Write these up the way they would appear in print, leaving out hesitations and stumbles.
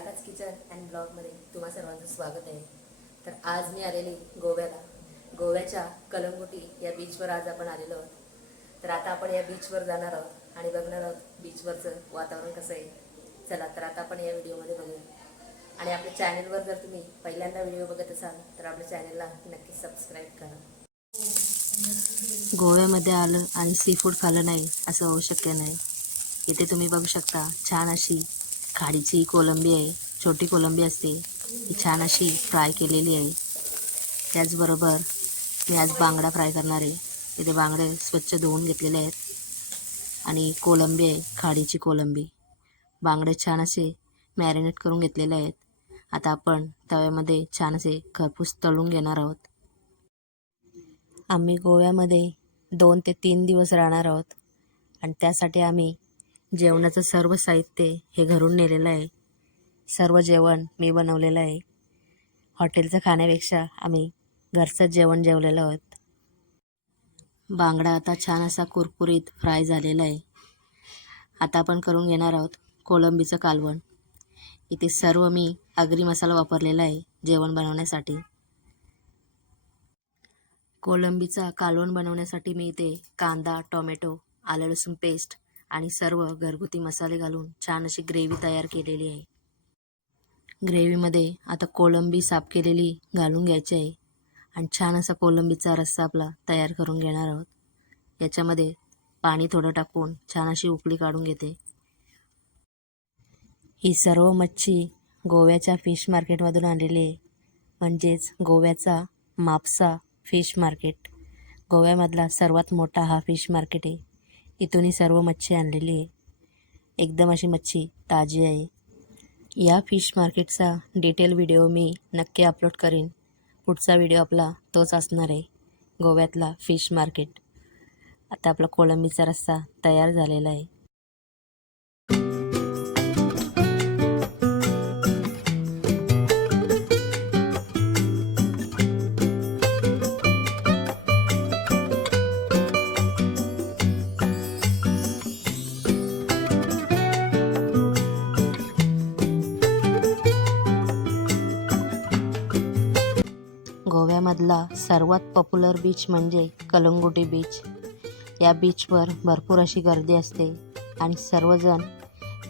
सारिकाच kitchen and ब्लॉगमध्ये तुम्हा सर्वांचं स्वागत आहे. तर आज मी आलेली गोव्याला, गोव्याच्या कलंगुटी या बीचवर आज आपण आलेलो आहोत. तर आता आपण या बीचवर जाणार आहोत आणि बघणार आहोत बीचवरचं वातावरण कसं आहे. चला तर आता आपण या व्हिडिओमध्ये बघूया. आणि आपल्या चॅनलवर जर तुम्ही पहिल्यांदा व्हिडिओ बघत असाल तर आपल्या चॅनलला नक्की सबस्क्राईब करा. गोव्यामध्ये आलं आणि सी फूड खाल्लं नाही असं होऊ शक्य नाही. इथे तुम्ही बघू शकता छान अशी खाडीची कोलंबी आहे. छोटी कोलंबी असते ही छान अशी फ्राय केलेली आहे. त्याचबरोबर मी आज बांगडा फ्राय करणार आहे. इथे बांगडे स्वच्छ धुवून घेतलेले आहेत आणि कोलंबी आहे, खाडीची कोलंबी. बांगडे छान असे मॅरिनेट करून घेतलेले आहेत. आता आपण तव्यामध्ये छान असे खरपूस तळून घेणार आहोत. आम्ही गोव्यामध्ये 2 ते 3 दिवस राहणार आहोत आणि त्यासाठी आम्ही जेवणाचं सर्व साहित्य हे घरून नेलेलं आहे. सर्व जेवण मी बनवलेलं आहे. हॉटेलचं खाण्यापेक्षा आम्ही घरचं जेवण जेवलेलं आहोत. बांगडा आता छान असा कुरकुरीत फ्राय झालेला आहे. आता आपण करून घेणार आहोत कोलंबीचं कालवण. इथे सर्व मी आगरी मसाला वापरलेला आहे जेवण बनवण्यासाठी. कोलंबीचा कालवण बनवण्यासाठी मी इथे कांदा, टोमॅटो, आलं लसूण पेस्ट आणि सर्व घरगुती मसाले घालून छान अशी ग्रेव्ही तयार केलेली आहे. ग्रेव्हीमध्ये आता कोलंबी साफ केलेली घालून घ्यायची आहे आणि छान असा कोलंबीचा रस्सा आपला तयार करून घेणार आहोत. याच्यामध्ये पाणी थोडं टाकून छान अशी उकळी काढून घेते. ही सर्व मच्छी गोव्याच्या फिश मार्केटमधून आणलेली आहे, म्हणजेच गोव्याचा मापसा फिश मार्केट. गोव्यामधला सर्वात मोठा हा फिश मार्केट आहे. इथून ही सर्व मच्छी आणलेली आहे. एकदम अशी मच्छी ताजी आहे. या फिश मार्केटचा डिटेल व्हिडिओ मी नक्की अपलोड करीन. पुढचा व्हिडिओ आपला तोच असणार आहे, गोव्यातला फिश मार्केट. आता आपला कोलंबीचा रस्सा तयार झालेला आहे. गोव्यामधला सर्वात पॉप्युलर बीच म्हणजे कलंगुटी बीच. या बीचवर भरपूर अशी गर्दी असते आणि सर्वजण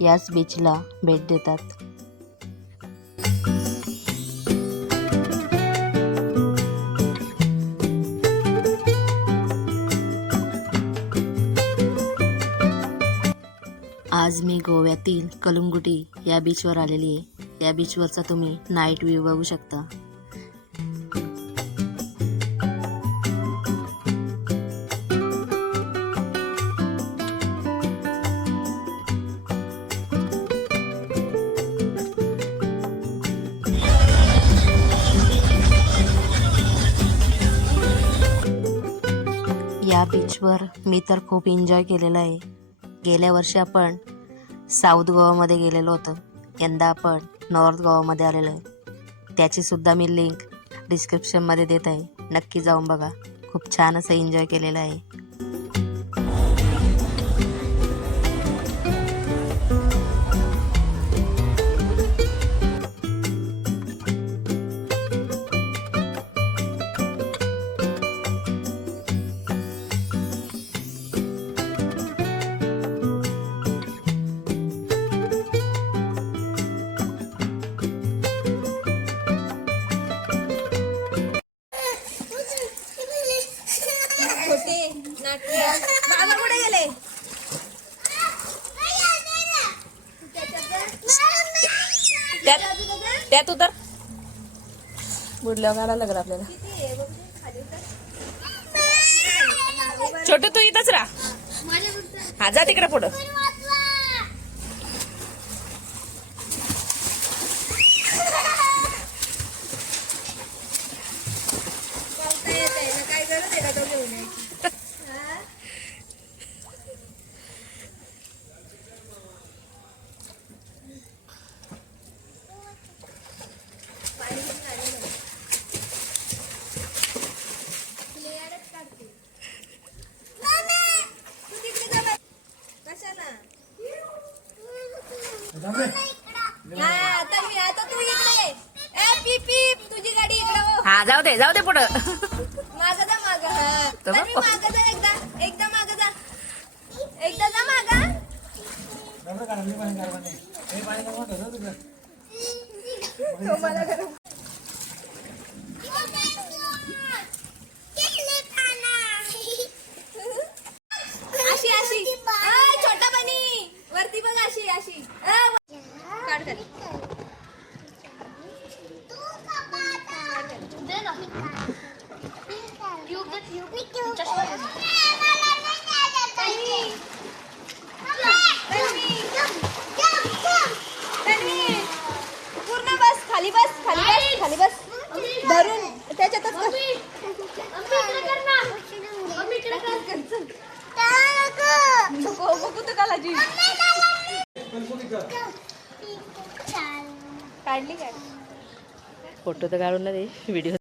याच बीचला भेट देतात. आज मी गोव्यातील कलंगुटी या बीचवर आलेली आहे. या बीचवरचा तुम्ही नाईट व्ह्यू बघू शकता. या बीचवर मी तर खूप एन्जॉय केलेला आहे. गेल्या वर्षी आपण साऊथ गोवामध्ये गेलेलो होतो. यंदा आपण नॉर्थ गोवामध्ये आलेलो आहे. त्याचीसुद्धा मी लिंक डिस्क्रिप्शनमध्ये देत आहे. नक्की जाऊन बघा. खूप छान असं एन्जॉय केलेलं आहे. बाबा कुठे गेले? त्यात उतर बुडल्यावर काढायला लागलं आपल्याला. छोटू तू इथंच राहा. हा जा तिकडे पुढं. काय गरज आहे का तो घेऊन यायची? कशाला हा जाऊ दे पुढं. मागं जा मागं. हा. तर तन्वी, बघ. मागं जा एकदा मागं जा. एकदा जा मागं. तो मला गरम. अशी छोटा बनी वरती बघ अशी काढ खाली. पूर्ण बस खाली बस धरून त्याच्यातच बघू तर कालाजी काढली काय फोटो तर काढून ना दे, व्हिडिओ